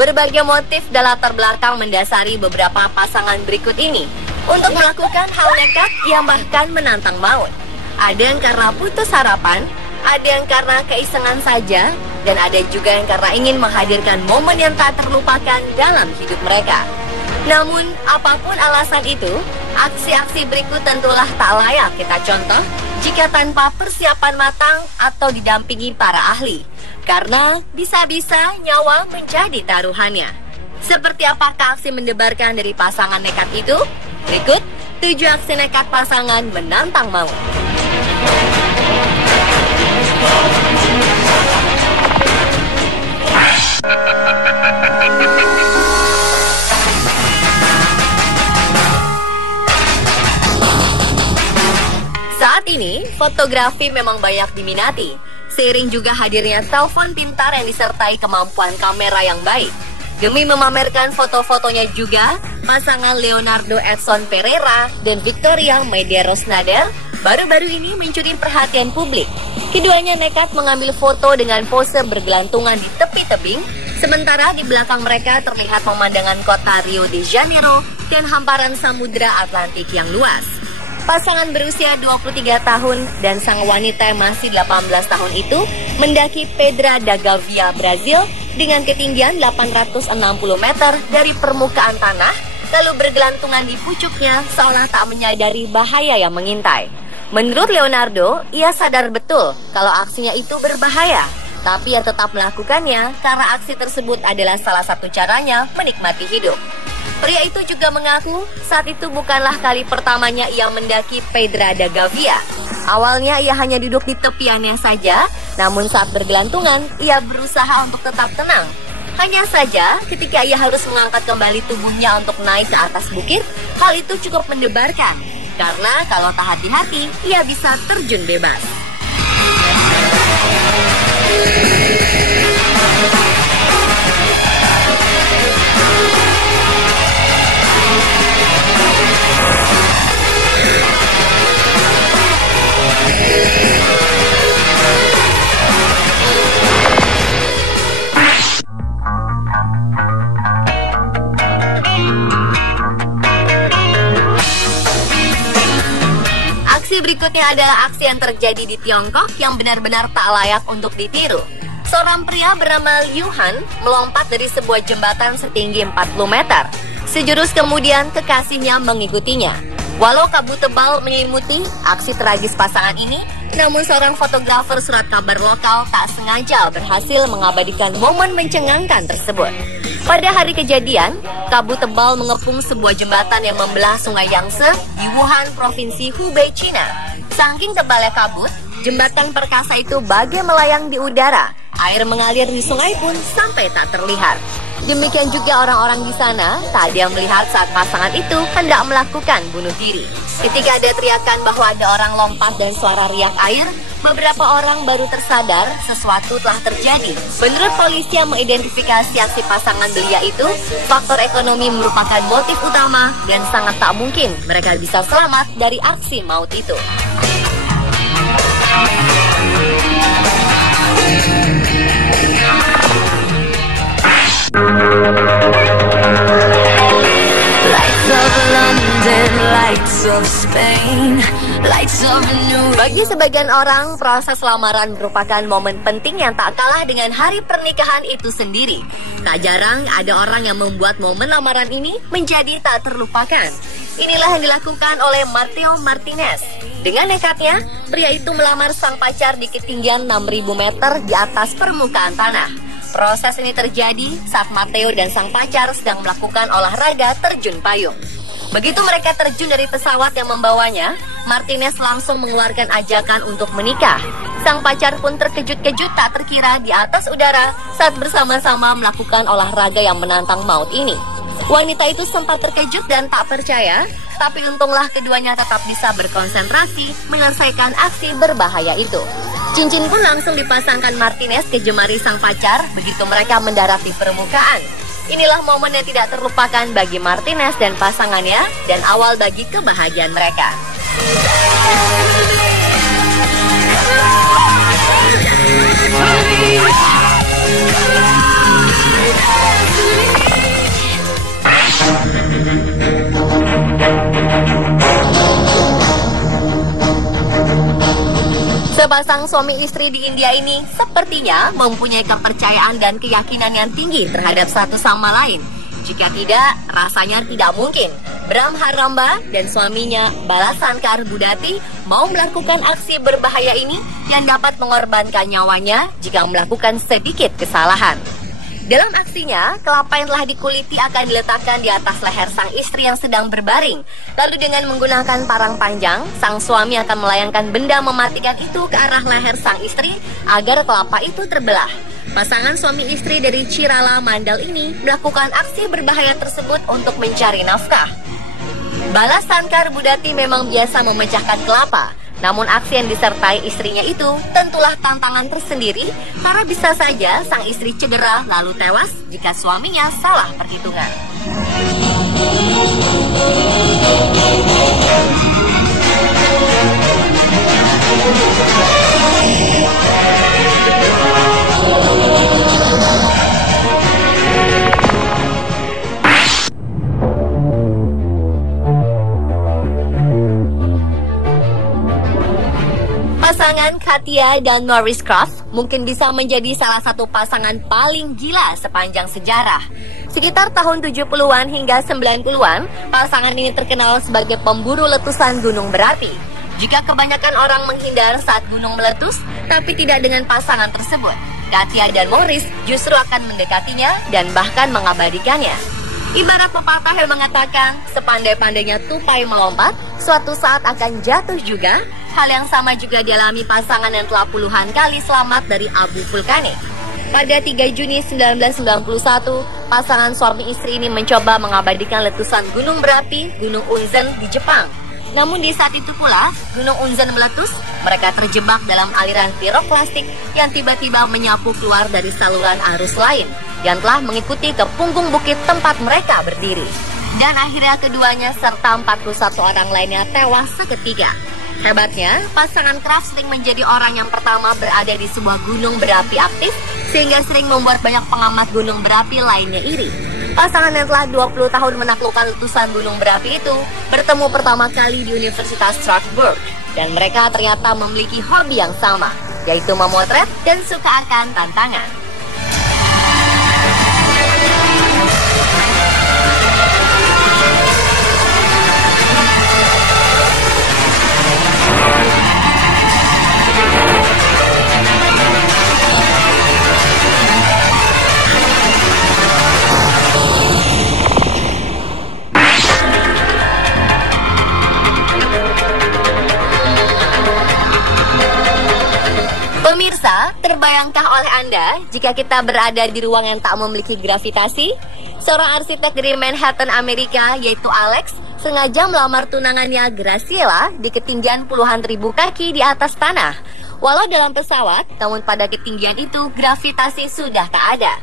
Berbagai motif dan latar belakang mendasari beberapa pasangan berikut ini untuk melakukan hal nekat yang bahkan menantang maut. Ada yang karena putus harapan, ada yang karena keisengan saja, dan ada juga yang karena ingin menghadirkan momen yang tak terlupakan dalam hidup mereka. Namun, apapun alasan itu, aksi-aksi berikut tentulah tak layak kita contoh jika tanpa persiapan matang atau didampingi para ahli. Karena bisa-bisa nyawa menjadi taruhannya. Seperti apakah aksi mendebarkan dari pasangan nekat itu? Berikut 7 aksi nekat pasangan menantang maut. Saat ini, fotografi memang banyak diminati. Seiring juga hadirnya telepon pintar yang disertai kemampuan kamera yang baik. Demi memamerkan foto-fotonya juga, pasangan Leonardo Edson Pereira dan Victoria Medeiros Nader baru-baru ini mencuri perhatian publik. Keduanya nekat mengambil foto dengan pose bergelantungan di tepi tebing, sementara di belakang mereka terlihat pemandangan kota Rio de Janeiro dan hamparan samudra Atlantik yang luas. Pasangan berusia 23 tahun dan sang wanita yang masih 18 tahun itu mendaki Pedra da Gavia, Brazil dengan ketinggian 860 meter dari permukaan tanah, lalu bergelantungan di pucuknya seolah tak menyadari bahaya yang mengintai. Menurut Leonardo, ia sadar betul kalau aksinya itu berbahaya, tapi ia tetap melakukannya karena aksi tersebut adalah salah satu caranya menikmati hidup. Pria itu juga mengaku saat itu bukanlah kali pertamanya ia mendaki Pedra da Gavia. Awalnya ia hanya duduk di tepiannya saja, namun saat bergelantungan ia berusaha untuk tetap tenang. Hanya saja ketika ia harus mengangkat kembali tubuhnya untuk naik ke atas bukit, hal itu cukup mendebarkan. Karena kalau tak hati-hati, ia bisa terjun bebas. Aksi berikutnya adalah aksi yang terjadi di Tiongkok yang benar-benar tak layak untuk ditiru. Seorang pria bernama Liu Han melompat dari sebuah jembatan setinggi 40 meter. Sejurus kemudian kekasihnya mengikutinya. Walau kabut tebal menyelimuti aksi tragis pasangan ini, namun seorang fotografer surat kabar lokal tak sengaja berhasil mengabadikan momen mencengangkan tersebut. Pada hari kejadian, kabut tebal mengepung sebuah jembatan yang membelah Sungai Yangtze di Wuhan, Provinsi Hubei, China. Saking tebalnya kabut, jembatan perkasa itu bagai melayang di udara. Air mengalir di sungai pun sampai tak terlihat. Demikian juga orang-orang di sana, tak ada yang melihat saat pasangan itu hendak melakukan bunuh diri. Ketika ada teriakan bahwa ada orang lompat dan suara riak air, beberapa orang baru tersadar sesuatu telah terjadi. Menurut polisi yang mengidentifikasi aksi pasangan belia itu, faktor ekonomi merupakan motif utama dan sangat tak mungkin mereka bisa selamat dari aksi maut itu. Bagi sebagian orang, proses lamaran merupakan momen penting yang tak kalah dengan hari pernikahan itu sendiri. Tak jarang ada orang yang membuat momen lamaran ini menjadi tak terlupakan. Inilah yang dilakukan oleh Matteo Martinez. Dengan nekatnya, pria itu melamar sang pacar di ketinggian 6.000 meter di atas permukaan tanah. Proses ini terjadi saat Matteo dan sang pacar sedang melakukan olahraga terjun payung. Begitu mereka terjun dari pesawat yang membawanya, Martinez langsung mengeluarkan ajakan untuk menikah. Sang pacar pun terkejut-kejut tak terkira di atas udara saat bersama-sama melakukan olahraga yang menantang maut ini. Wanita itu sempat terkejut dan tak percaya, tapi untunglah keduanya tetap bisa berkonsentrasi menyelesaikan aksi berbahaya itu. Cincin pun langsung dipasangkan Martinez ke jemari sang pacar begitu mereka mendarat di permukaan. Inilah momen yang tidak terlupakan bagi Martinez dan pasangannya dan awal bagi kebahagiaan mereka. Sepasang suami istri di India ini sepertinya mempunyai kepercayaan dan keyakinan yang tinggi terhadap satu sama lain. Jika tidak, rasanya tidak mungkin Bram Haramba dan suaminya Balasankar Budati mau melakukan aksi berbahaya ini yang dapat mengorbankan nyawanya jika melakukan sedikit kesalahan. Dalam aksinya, kelapa yang telah dikuliti akan diletakkan di atas leher sang istri yang sedang berbaring. Lalu dengan menggunakan parang panjang, sang suami akan melayangkan benda mematikan itu ke arah leher sang istri agar kelapa itu terbelah. Pasangan suami istri dari Chirala Mandal ini melakukan aksi berbahaya tersebut untuk mencari nafkah. Balasankar Budati memang biasa memecahkan kelapa. Namun aksi yang disertai istrinya itu tentulah tantangan tersendiri karena bisa saja sang istri cedera lalu tewas jika suaminya salah perhitungan. Pasangan Katia dan Maurice Krafft mungkin bisa menjadi salah satu pasangan paling gila sepanjang sejarah. Sekitar tahun 70-an hingga 90-an, pasangan ini terkenal sebagai pemburu letusan gunung berapi. Jika kebanyakan orang menghindar saat gunung meletus, tapi tidak dengan pasangan tersebut, Katia dan Maurice justru akan mendekatinya dan bahkan mengabadikannya. Ibarat pepatah yang mengatakan, sepandai-pandainya tupai melompat, suatu saat akan jatuh juga. Hal yang sama juga dialami pasangan yang telah puluhan kali selamat dari abu vulkanik. Pada 3 Juni 1991, pasangan suami istri ini mencoba mengabadikan letusan gunung berapi Gunung Unzen di Jepang. Namun di saat itu pula, Gunung Unzen meletus, mereka terjebak dalam aliran piroklastik yang tiba-tiba menyapu keluar dari saluran arus lain yang telah mengikuti ke punggung bukit tempat mereka berdiri. Dan akhirnya keduanya serta 41 orang lainnya tewas seketika. Hebatnya, pasangan Krafft sering menjadi orang yang pertama berada di sebuah gunung berapi aktif, sehingga sering membuat banyak pengamat gunung berapi lainnya iri. Pasangan yang telah 20 tahun menaklukkan letusan gunung berapi itu bertemu pertama kali di Universitas Strasbourg, dan mereka ternyata memiliki hobi yang sama, yaitu memotret dan suka akan tantangan. Pemirsa, terbayangkah oleh Anda jika kita berada di ruang yang tak memiliki gravitasi? Seorang arsitek dari Manhattan, Amerika, yaitu Alex, sengaja melamar tunangannya Graciela di ketinggian puluhan ribu kaki di atas tanah. Walau dalam pesawat, namun pada ketinggian itu gravitasi sudah tak ada.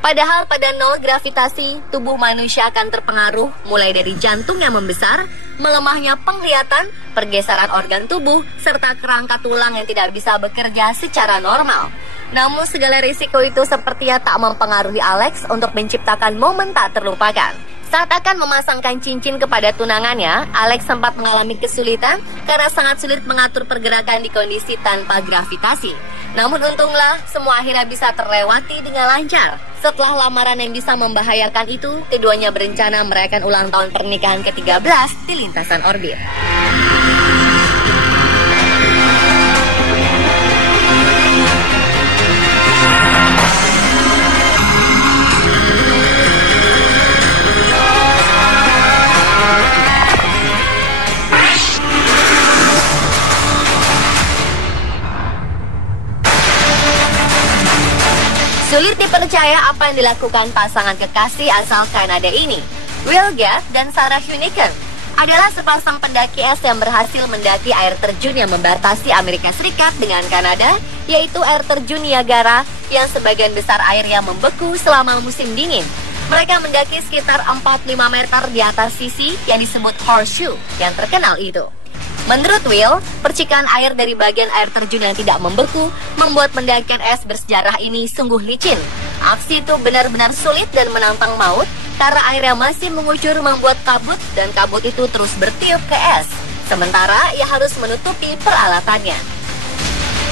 Padahal pada nol gravitasi, tubuh manusia akan terpengaruh mulai dari jantung yang membesar, melemahnya penglihatan, pergeseran organ tubuh, serta kerangka tulang yang tidak bisa bekerja secara normal. Namun segala risiko itu sepertinya tak mempengaruhi Alex untuk menciptakan momen tak terlupakan. Saat akan memasangkan cincin kepada tunangannya, Alex sempat mengalami kesulitan karena sangat sulit mengatur pergerakan di kondisi tanpa gravitasi. Namun untunglah, semua akhirnya bisa terlewati dengan lancar. Setelah lamaran yang bisa membahayakan itu, keduanya berencana merayakan ulang tahun pernikahan ke-13 di lintasan orbit. Sulit dipercaya apa yang dilakukan pasangan kekasih asal Kanada ini. Will Gadd dan Sarah Huniken adalah sepasang pendaki es yang berhasil mendaki air terjun yang membatasi Amerika Serikat dengan Kanada, yaitu air terjun Niagara yang sebagian besar airnya membeku selama musim dingin. Mereka mendaki sekitar 45 meter di atas sisi yang disebut horseshoe yang terkenal itu. Menurut Will, percikan air dari bagian air terjun yang tidak membeku membuat pendakian es bersejarah ini sungguh licin. Aksi itu benar-benar sulit dan menantang maut Karena airnya masih mengucur membuat kabut dan kabut itu terus bertiup ke es. Sementara ia harus menutupi peralatannya.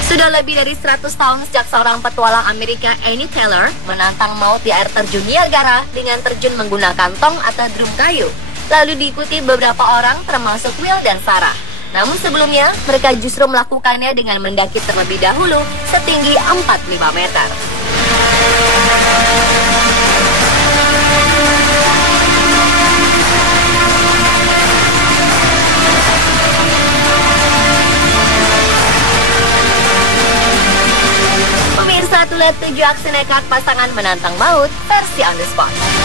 Sudah lebih dari 100 tahun sejak seorang petualang Amerika Annie Taylor menantang maut di air terjun Niagara dengan terjun menggunakan tong atau drum kayu. Lalu diikuti beberapa orang termasuk Will dan Sarah. Namun sebelumnya, mereka justru melakukannya dengan mendaki terlebih dahulu setinggi 45 meter. Pemirsa, tulis 7 aksi nekat pasangan menantang maut versi On The Spot.